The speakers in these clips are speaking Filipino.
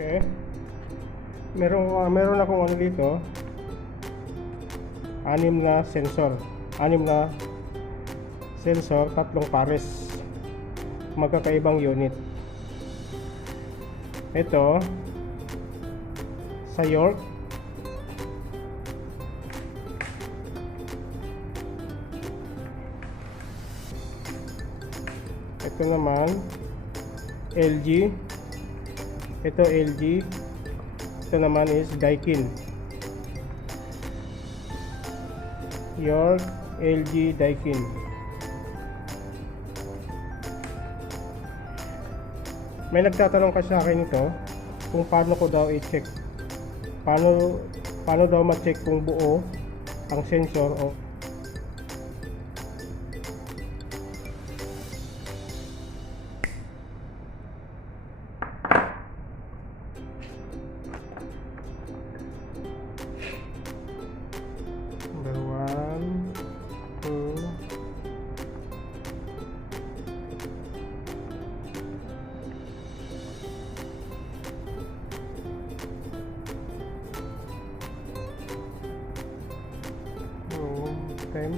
Okay. Meron akong ano dito. 6 na sensor. 6 na sensor, 3 pares. Magkakaibang unit. Ito sa York. Ito naman LG. Ito LG. Ito naman is Daikin. York, LG, Daikin. May nagtatanong kasi sa akin ito kung paano ko daw i-check. Paano daw ma-check kung buo ang sensor o number 1, 2, time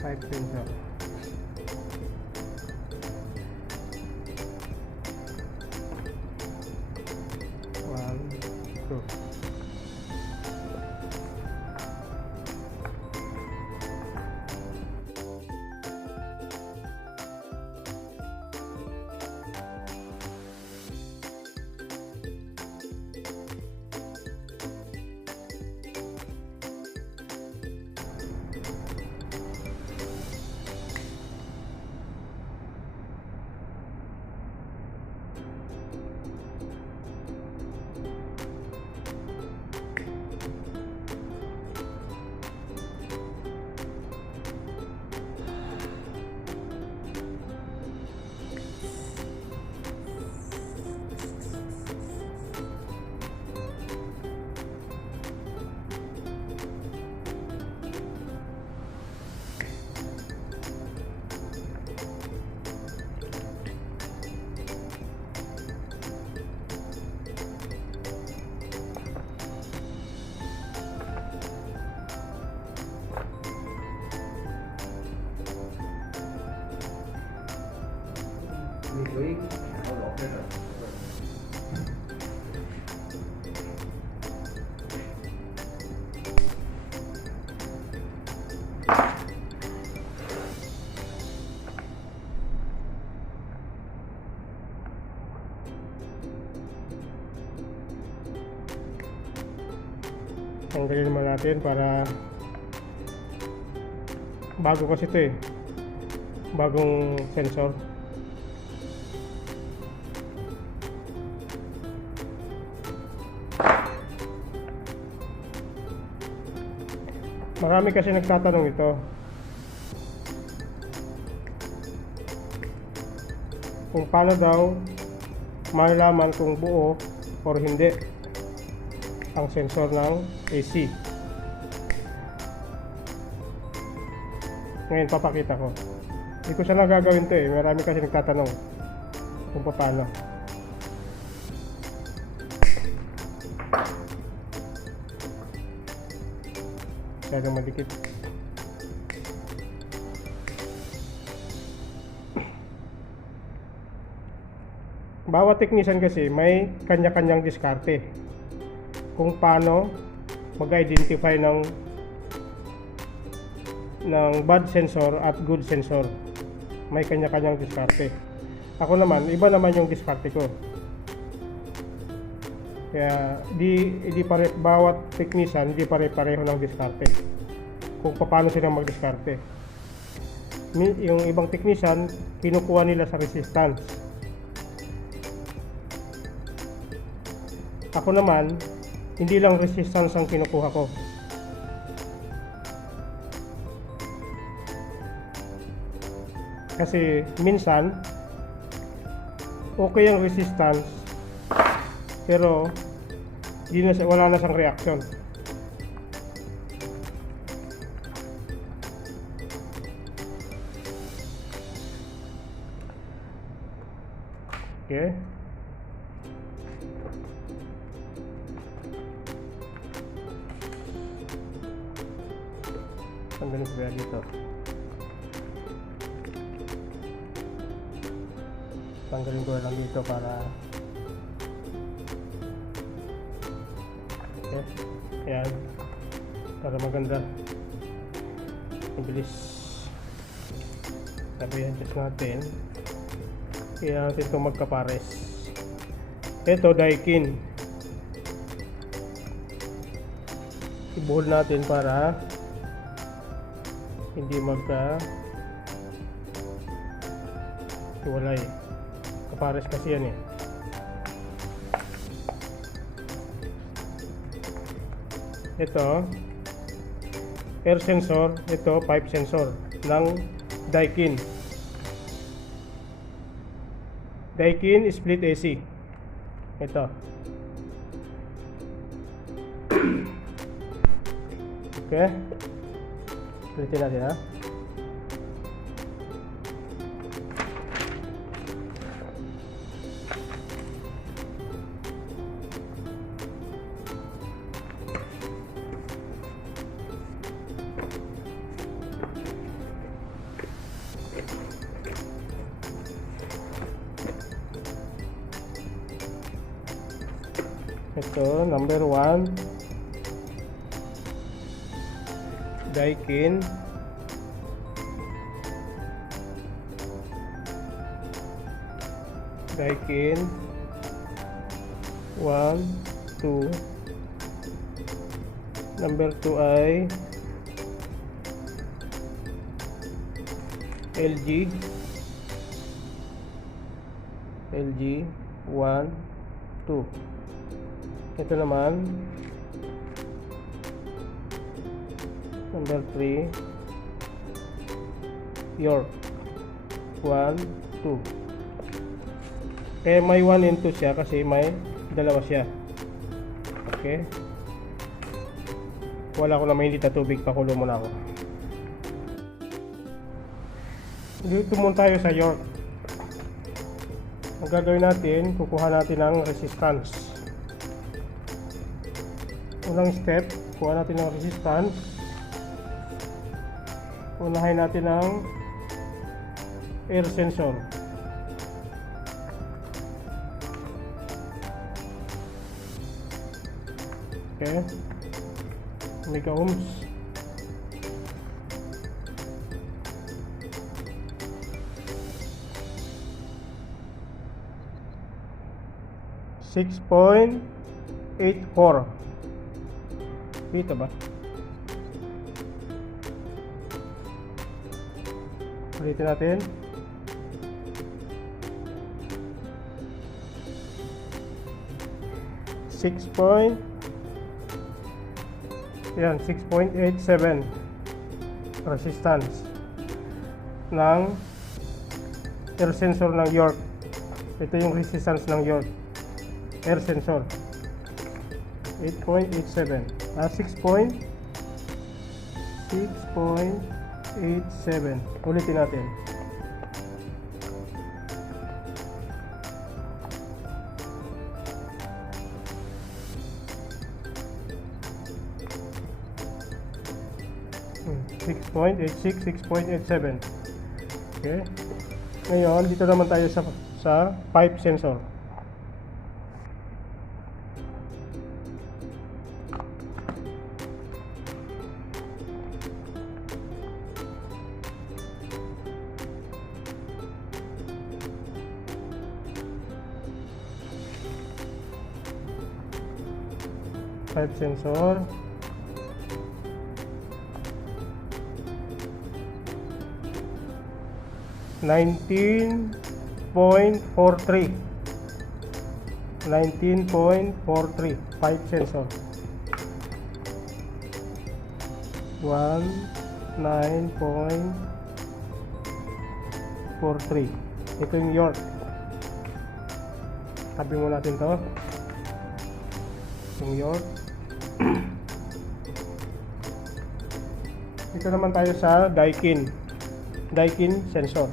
5 sensor. One, two. Tanggalin naman natin para bago kasi ito eh, bagong sensor. Marami kasi nagtatanong ito kung paano daw malalaman kung buo or hindi ang sensor ng AC. Ngayon papakita ko. Hindi ko siya nagagawin to eh. Marami kasi nagtatanong kung paano. Masyadong madikit. Bawat technician kasi may kanya-kanyang diskarte kung paano mag-identify ng bad sensor at good sensor. May kanya-kanyang diskarte. Ako naman, iba naman yung diskarte ko. Kaya bawat technician hindi pare-pareho ng diskarte kung paano sila mag-diskarte. Yung ibang technician kinukuha nila sa resistance. Ako naman, hindi lang resistance ang kinukuha ko. Kasi minsan okay ang resistance pero wala na siyang reaction. Okay. Tanggalin ko kaya dito. Tanggalin ko lang dito para okay. Ayan. Para maganda. Mabilis. Sabihan just natin. Kaya natin itong magkapares. Ito, Daikin. Ibuhol natin para hindi hiwalay. Kapares kasi yan eh. Ito, air sensor. Ito, pipe sensor ng Daikin. Daikin split AC. Ito. Okay. Ulitin natin ha. Ito, number 1 Daikin Daikin 1, 2. Number 2 ay LG 1, 2. Ito naman number 3 York 1, 2. Kaya may 1 and 2 siya kasi may dalawa siya. Okay. Wala ko na mainit na tubig, pakulo muna ako. Dito muna tayo sa York. Ang gagawin natin, kukuha natin ng resistance. Unang step, kuha natin ng resistance. Unahin natin ang air sensor. Okay. Mega ohms. .84. Dito ba? Ulitin natin. Yan, 6.87 resistance ng air sensor ng York. Ito yung resistance ng York air sensor. 8.87 6.87. Ulitin natin. Hmm, 6.87. Okay. Ngayon, dito naman tayo sa pipe sensor. Pipe sensor. .43 pipe sensor. 19.43. Ito yung York. Tabi mo natin to. Yung York. Dito naman tayo sa Daikin sensor.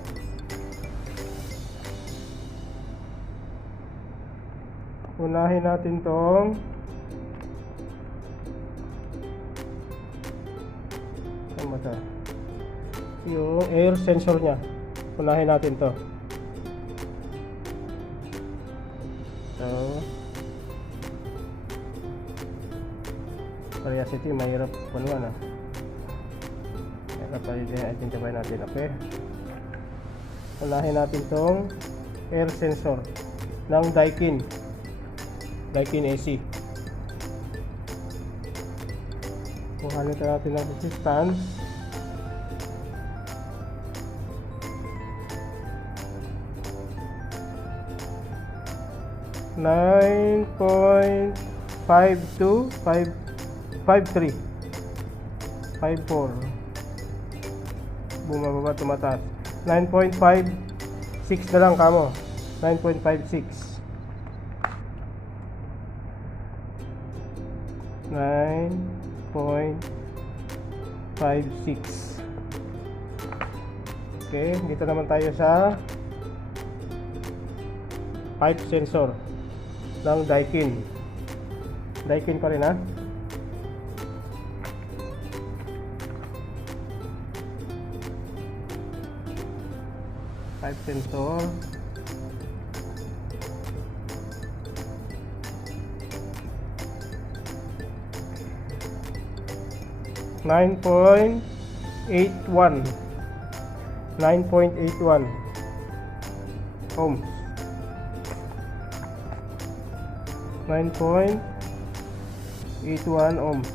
Unahin natin tong ano ba to? Yung air sensor nya. Unahin natin to. So, parehas ito yung mahirap panuan kapag i-identify natin. Okay, unahin natin tong air sensor ng Daikin AC. Kuhanin natin ng resistance. $9.5253 54 bumababa, tumataas. 9.56 na lang kamo. 9.56 9.56. Okay, dito naman tayo sa pipe sensor ng Daikin pa rin pipe sensor. $9.81 ohms. 9.81 ohms.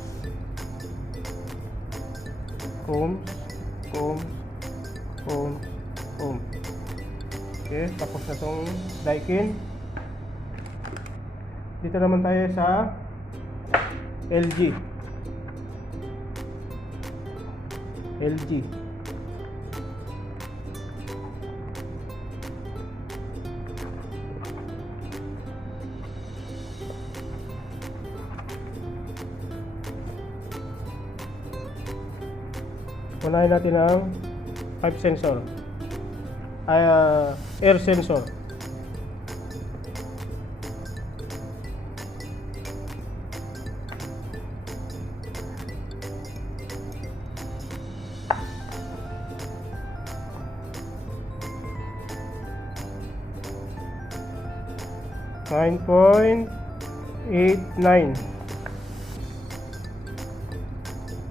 Okay, tapos na tong Daikin. Dito naman tayo sa LG. Unahin natin ang pipe sensor, air sensor.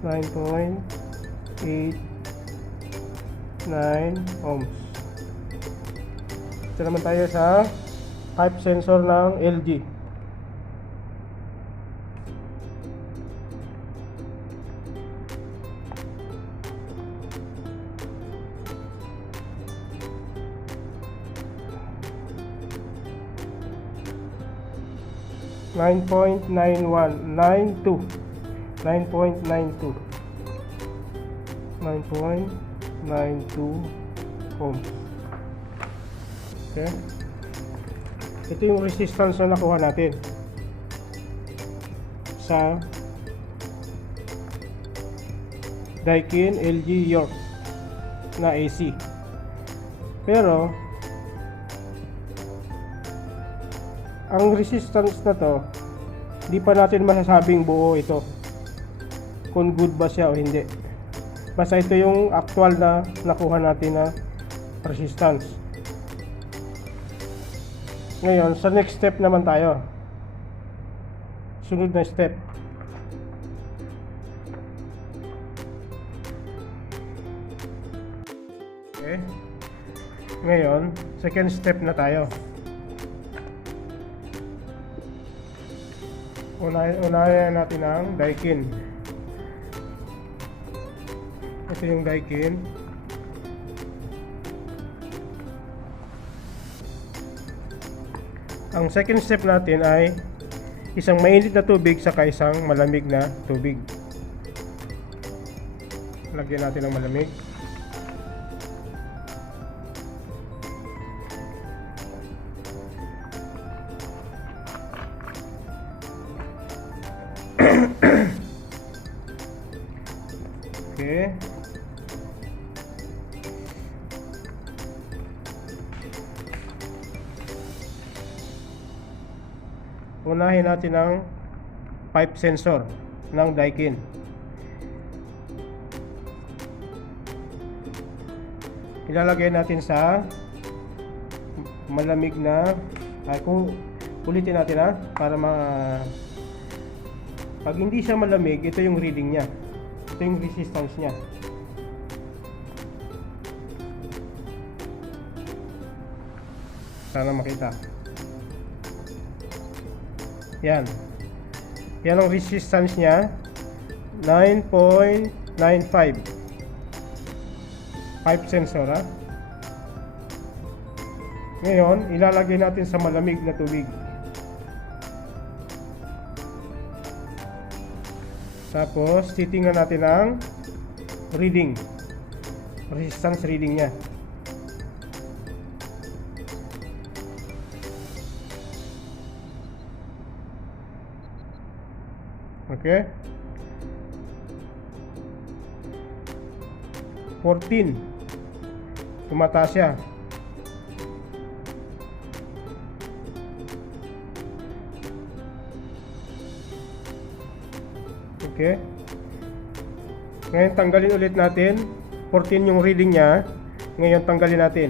$9.89 ohms. Ito naman tayo sa pipe sensor ng LG. $9.92 ohms. Okay, ito yung resistance na nakuha natin sa Daikin LG York na AC. Pero ang resistance na to, di pa natin masasabing buo ito kung good ba siya o hindi. Basta ito yung actual na nakuha natin na resistance. Ngayon, sa next step naman tayo. Sunod na step. Okay. Ngayon, second step na tayo. Unahin natin ang Daikin. Ito yung Daikin. Ang second step natin ay isang mainit na tubig saka isang malamig na tubig. Lagyan natin ng malamig. Okay. unahin natin ang pipe sensor ng Daikin. Ilalagay natin sa malamig na kung ulitin natin para pag hindi siya malamig, ito yung reading niya, ito yung resistance niya. Sana makita. Yan ang resistance niya, 9.95. Pipe sensor Ngayon, ilalagay natin sa malamig na tubig. Tapos, titingnan natin ang reading. Resistance reading niya. Okay? 14. Tumataas siya. Okay. Ngayon tanggalin ulit natin. 14 yung reading niya. Ngayon tanggalin natin.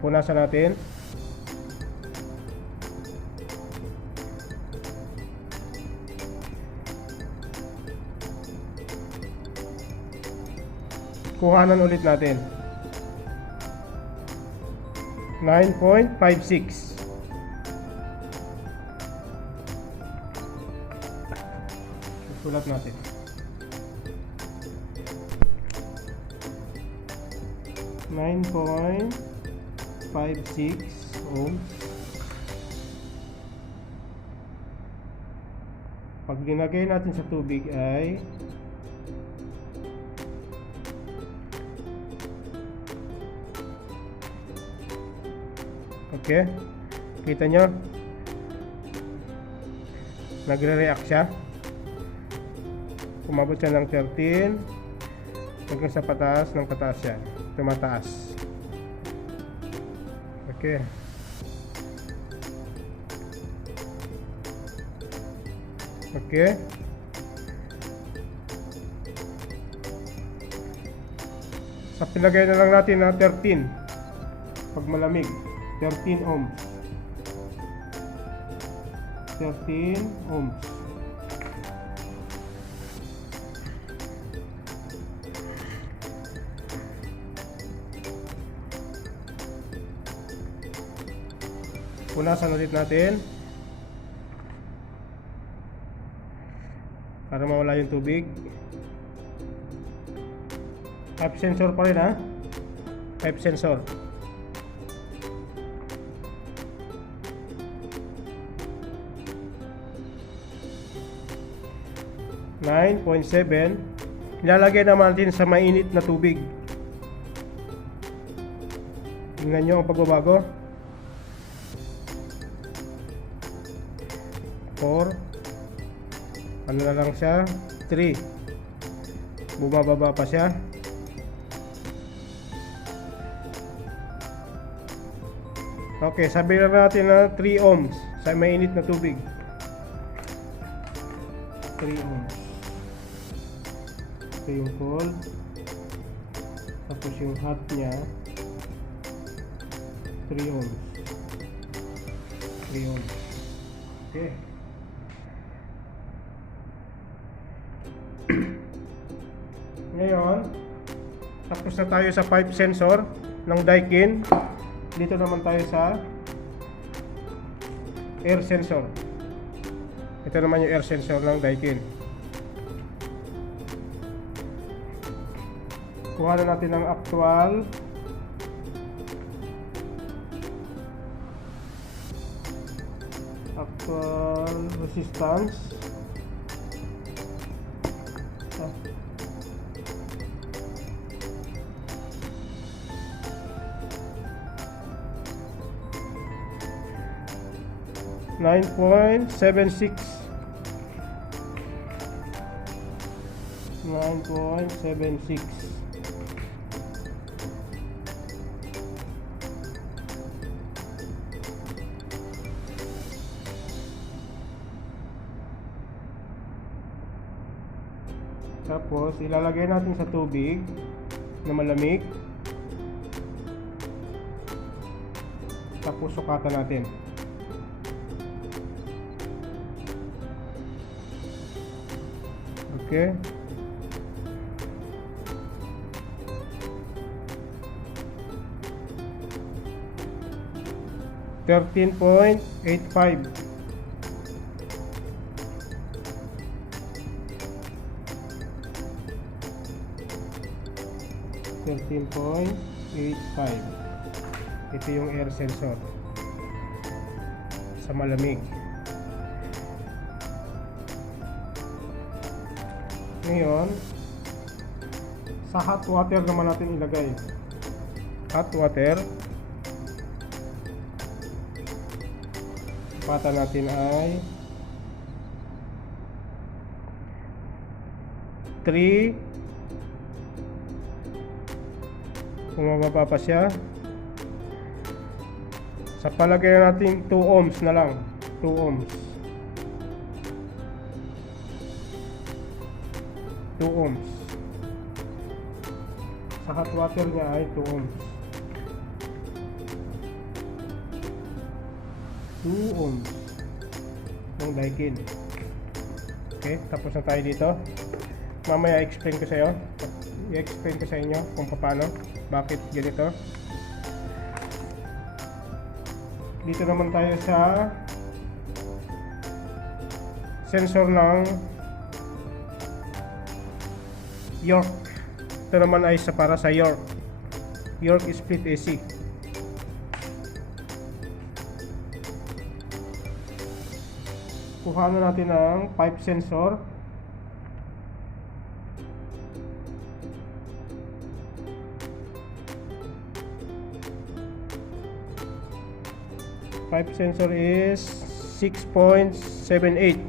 Punasan natin. Kuhanan ulit natin. 9.56. Sulat natin. 9.56 ohms. Pag linagay natin sa tubig ay okay, kita nyo nagre-react siya. Umabot siya ng 13 hanggang sa pataas ng pataas siya, tumataas. Okay, okay. Sa pinagay na lang natin na 13 pag malamig, 13 ohms. 13 ohms. Punasan ulit natin para mawala yung tubig. Pipe sensor pa rin pipe sensor. 9.7. Ilalagay naman natin sa mainit na tubig. Tingnan nyo ang pagbabago. 4. Ano na lang siya? 3. Bumababa pa siya. Okay, sabihin na natin na 3 ohms sa mainit na tubig. 3 ohms. Ito yung cold. Tapos yung hot niya 3 ohms. 3 ohms. Okay. Ngayon, tapos na tayo sa pipe sensor ng Daikin. Dito naman tayo sa air sensor. Ito naman yung air sensor ng Daikin. Kuha na natin ang actual resistance. 9.76. 9.76. Tapos ilalagay natin sa tubig na malamig. Tapos sukatan natin. Okay. $13.85. Ito yung air sensor sa malamig. Ngayon, sa hot water naman natin ilagay. Hot water. Pata natin ay 3. Bumababa pa siya. Sa palagay natin 2 ohms na lang. 2 ohms. 2 ohms. Sa hot water niya ay 2 ohms. 2 ohms ng Daikin. Okay, tapos na tayo dito. Mamaya i-explain ko sa iyo. I-explain ko sa inyo kung paano, bakit ganito. Dito naman tayo sa sensor ng York. Ito naman ay para sa York split AC. Kuha na natin ang pipe sensor. Pipe sensor is 6.78.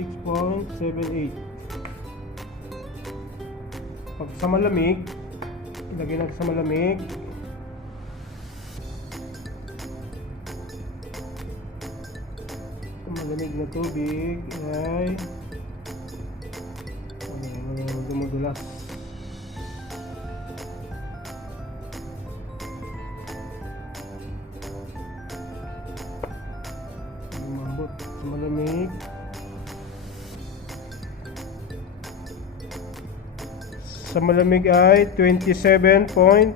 6.78. Pag sa malamig, ilagay natin sa malamig. Malamig na tubig ay dumudulas. Lumambot sa malamig. Sa malamig ay 27.40.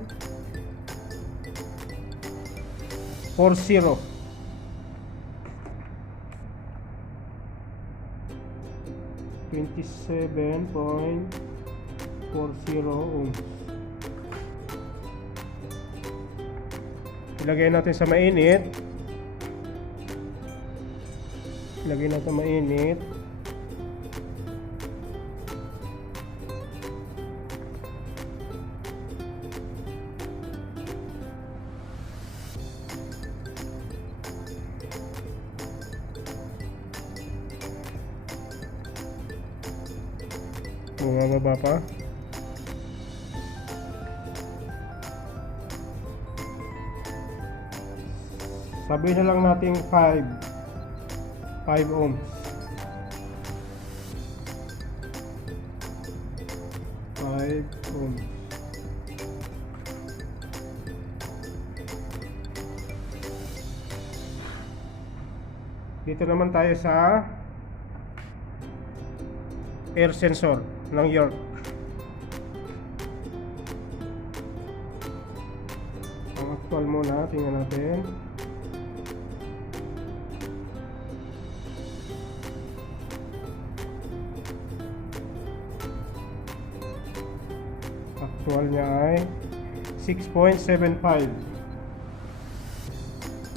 27.40 ohms. Ilagay natin sa mainit. Ilagay natin sa mainit. Bumababa pa. Sabihin na lang natin 5 ohms. 5 ohms. Dito naman tayo sa air sensor ng York. Ang actual muna, tingnan natin. Actual niya ay 6.75.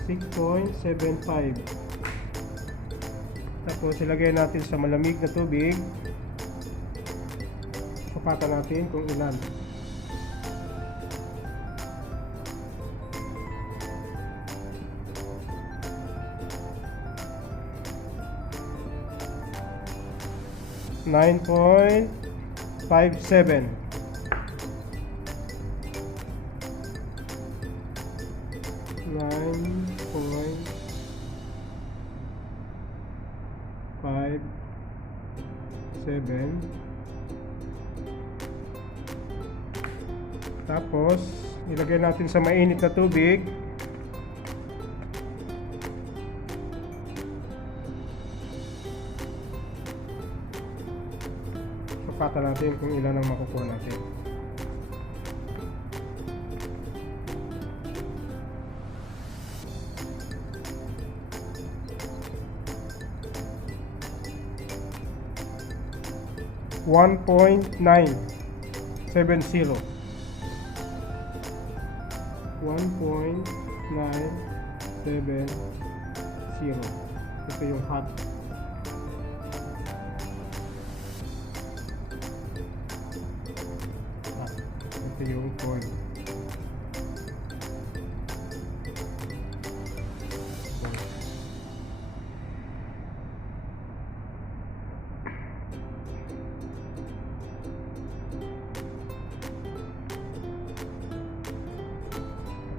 6.75. Tapos ilagay natin sa malamig na tubig. Sukatan natin kung ilan. $9.57. 9.57. 7. Tapos ilagay natin sa mainit na tubig. Sukatan natin kung ilan ang makukuha natin. .970 1.970. Ito yung hot. Ito yung cold.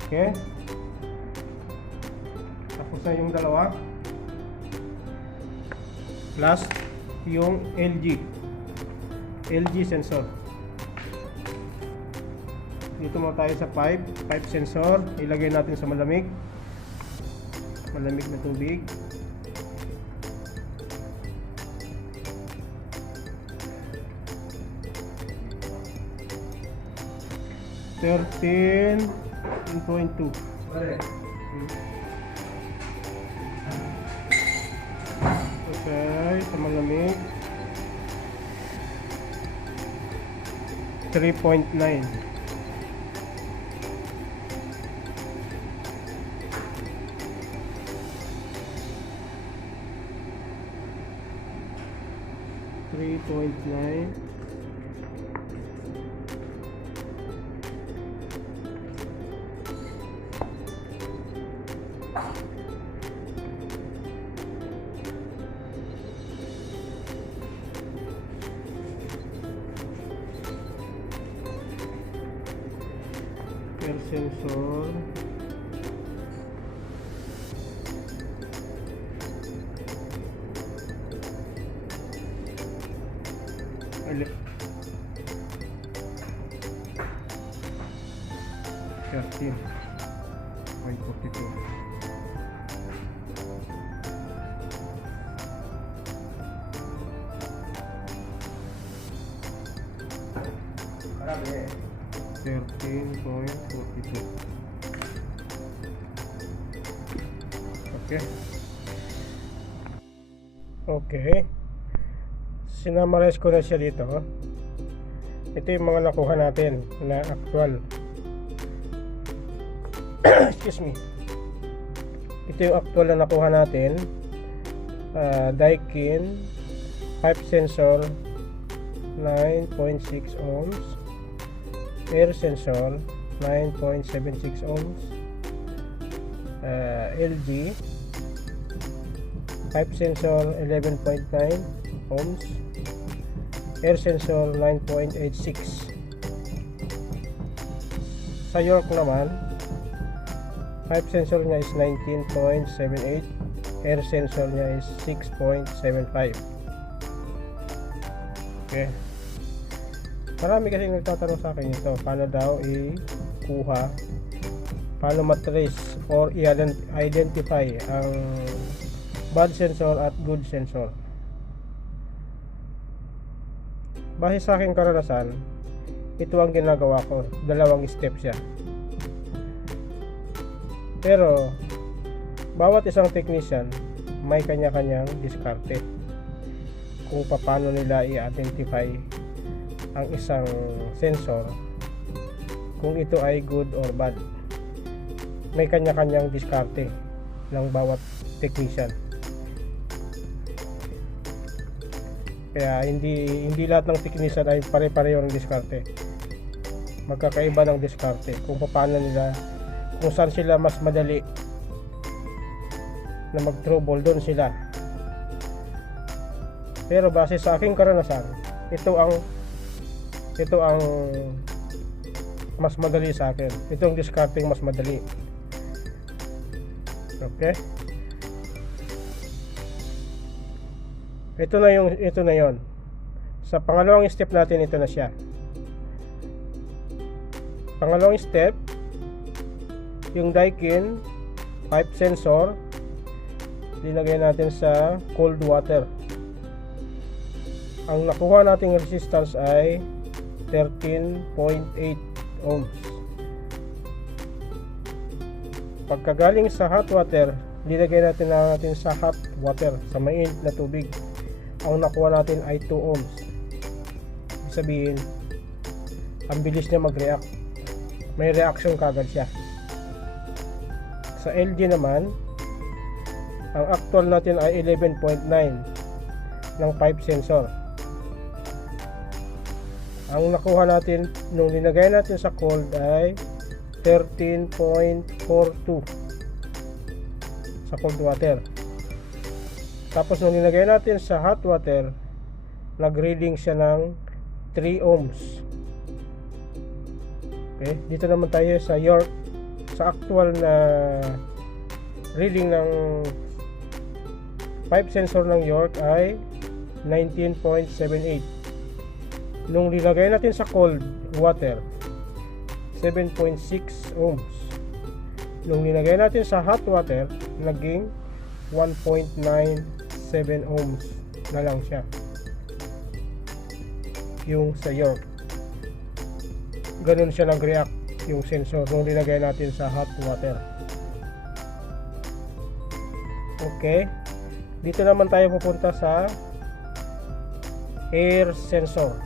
Okay. Tapos na yung dalawa. Plus yung LG sensor. Dito mo tayo sa pipe sensor. Ilagay natin sa malamig na tubig. .2 okay, sa malamig 3.9. Air sensor. Alip. 13.42. Marami. 13.42. Okay. Sinamarize ko na siya dito. Ito yung mga nakuha natin na actual. Excuse me. Ito yung actual na nakuha natin. Daikin pipe sensor 9.6 ohms. Air sensor 9.76 ohms. LG pipe sensor 11.9 ohms. Air sensor 9.86. Sa York naman, pipe sensor niya is 19.78. Air sensor niya is 6.75. Okay. Marami kasi nagtatanong sa akin ito, paano daw i-kuha, paano matrace or i-identify ang bad sensor at good sensor. Base sa aking karanasan, ito ang ginagawa ko, dalawang step siya. Pero bawat isang technician may kanya-kanyang diskarte kung paano nila i-identify ang isang sensor, kung ito ay good or bad. May kanya-kanyang diskarte ng bawat technician. Kaya hindi lahat ng technician ay pare-pareho ng diskarte. Magkakaiba ng diskarte kung paano nila, kung saan sila mas madali na mag-trouble, doon sila. Pero base sa aking karanasan, ito ang mas madali sa akin. Ito ang discarding mas madali. Okay? Ito na yon. Sa pangalawang step natin, ito na siya. Pangalawang step, yung Daikin pipe sensor, linagay natin sa cold water. Ang nakuha nating resistance ay 13.8 ohms. Pagkagaling sa hot water, linagay natin sa hot water, sa mainit na tubig. Ang nakuha natin ay 2 ohms. Ibig sabihin, ang bilis niya mag-react. May reaction kagad siya. Sa LG naman, ang actual natin ay 11.9 ng pipe sensor. Ang nakuha natin nung linagay natin sa cold ay 13.42 sa cold water. Tapos nung linagay natin sa hot water, nag-reading siya ng 3 ohms. Okay, dito naman tayo sa York. Sa actual na reading ng pipe sensor ng York ay 19.78. Nung nilagay natin sa cold water, 7.6 ohms. Nung nilagay natin sa hot water, naging 1.97 ohms na lang siya. Yung sa York. Ganun siya nag-react yung sensor nung nilagay natin sa hot water. Okay. Dito naman tayo pupunta sa air sensor.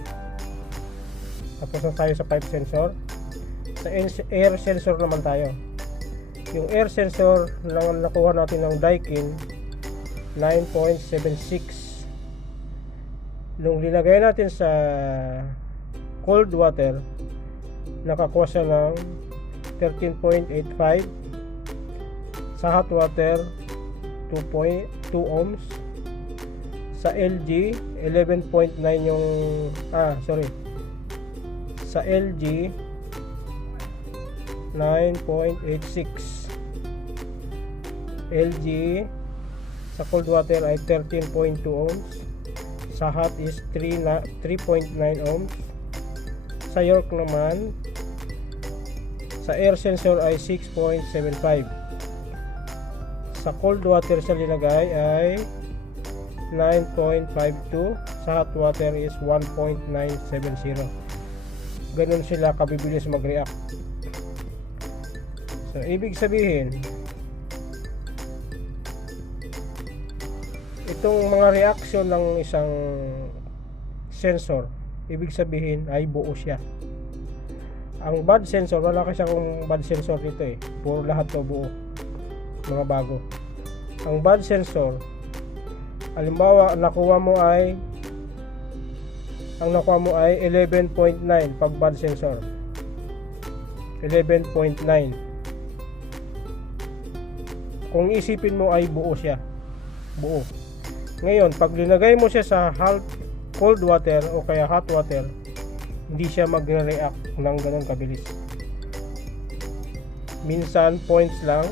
Tapos na tayo sa pipe sensor. Sa air sensor naman tayo. Yung air sensor lang nakuha natin ng Daikin 9.76. Nung linagay natin sa cold water, nakakuha siya ng 13.85. Sa hot water, 2 ohms. Sa LG, 11.9 yung sa LG 9.86. LG sa cold water ay 13.2 ohms. Sa hot is 3.9 ohms. Sa York naman, sa air sensor ay 6.75. Sa cold water sa linagay ay 9.52. Sa hot water is 1.970. Ganun sila kabibilis mag-react. So, ibig sabihin, itong mga reaction ng isang sensor, ibig sabihin ay buo siya. Ang bad sensor, wala kasi akong bad sensor dito eh. Puro lahat to buo. Mga bago. Ang bad sensor, halimbawa, ang nakuha mo ay 11.9 pag bad sensor. 11.9. Kung isipin mo ay buo siya. Buo. Ngayon, pag linagay mo siya sa cold water o kaya hot water, hindi siya magre-react ng ganun kabilis. Minsan points lang.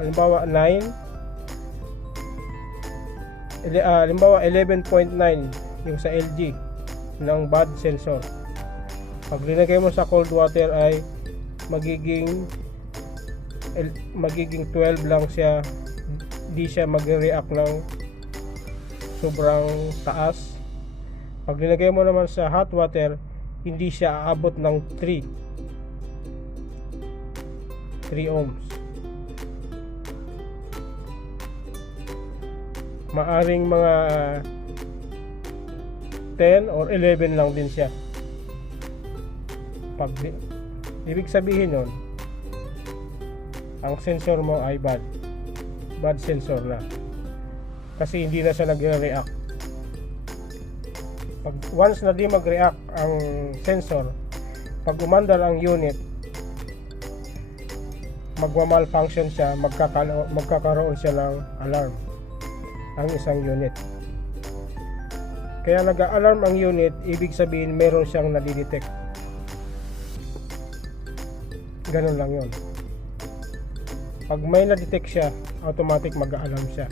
Halimbawa 11.9 yung sa LG ng bad sensor. Pag linagay mo sa cold water ay magiging 12 lang siya. Hindi siya magre-react ng sobrang taas. Pag linagay mo naman sa hot water, hindi siya aabot ng 3 ohms. Maaring mga 10 or 11 lang din siya. Ibig sabihin nun, ang sensor mo ay bad sensor na, kasi hindi na siya nagre-react. Once na di mag-react ang sensor, pag umandar ang unit, magma-malfunction siya, magkakaroon siya ng alarm ang isang unit. Kaya nag-alarm ang unit, ibig sabihin meron siyang nadidetect. Ganun lang yun. Pag may na-detect siya, automatic mag-alarm siya.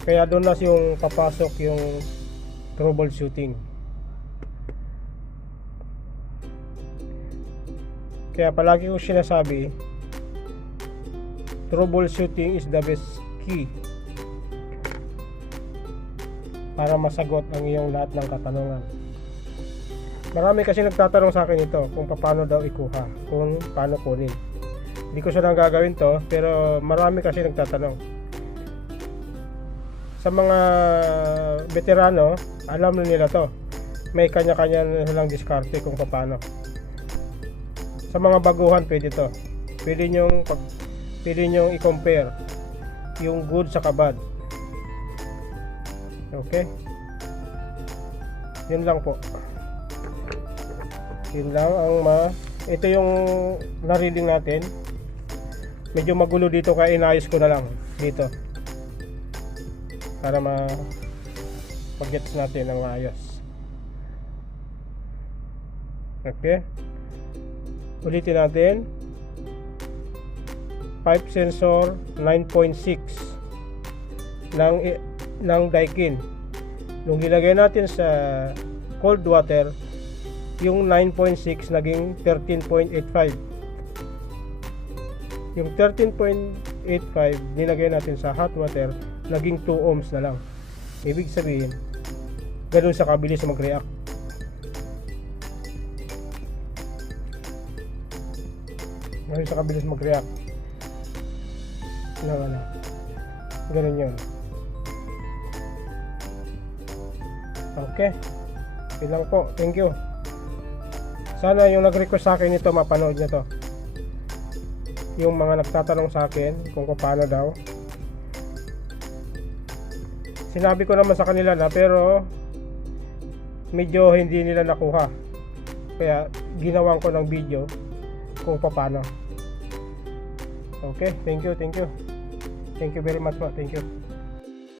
Kaya doon na yung papasok yung troubleshooting. Kaya palagi ko sinasabi, troubleshooting is the best key para masagot ang iyong lahat ng katanungan. Marami kasi nagtatanong sa akin ito kung paano daw ikuha, kung paano kunin. Hindi ko siya nang gagawin to, pero marami kasi nagtatanong. Sa mga veterano, alam na nila to. May kanya-kanya na silang diskarte kung paano. Sa mga baguhan, pwede to. Pwede nyong i-compare yung good sa bad. Okay? Yun lang po. Yun lang ito yung na-reading natin. Medyo magulo dito kaya inayos ko na lang dito para mag-gets natin ng maayos. Okay, ulitin natin. Pipe sensor 9.6 ng Daikin. Nung nilagay natin sa cold water, yung 9.6 naging 13.85. Yung 13.85 nilagay natin sa hot water, naging 2 ohms na lang. Ibig sabihin, ganun sa kabilis mag-react. Ganun sa kabilis mag-react. Ganun yun. Okay. Yun lang po. Thank you. Sana yung nag-request sa akin ito, mapanood nyo to. Yung mga nagtatanong sa akin kung paano daw. Sinabi ko naman sa kanila na, pero medyo hindi nila nakuha. Kaya ginawan ko ng video kung paano. Okay, thank you. Thank you very much po. Thank you.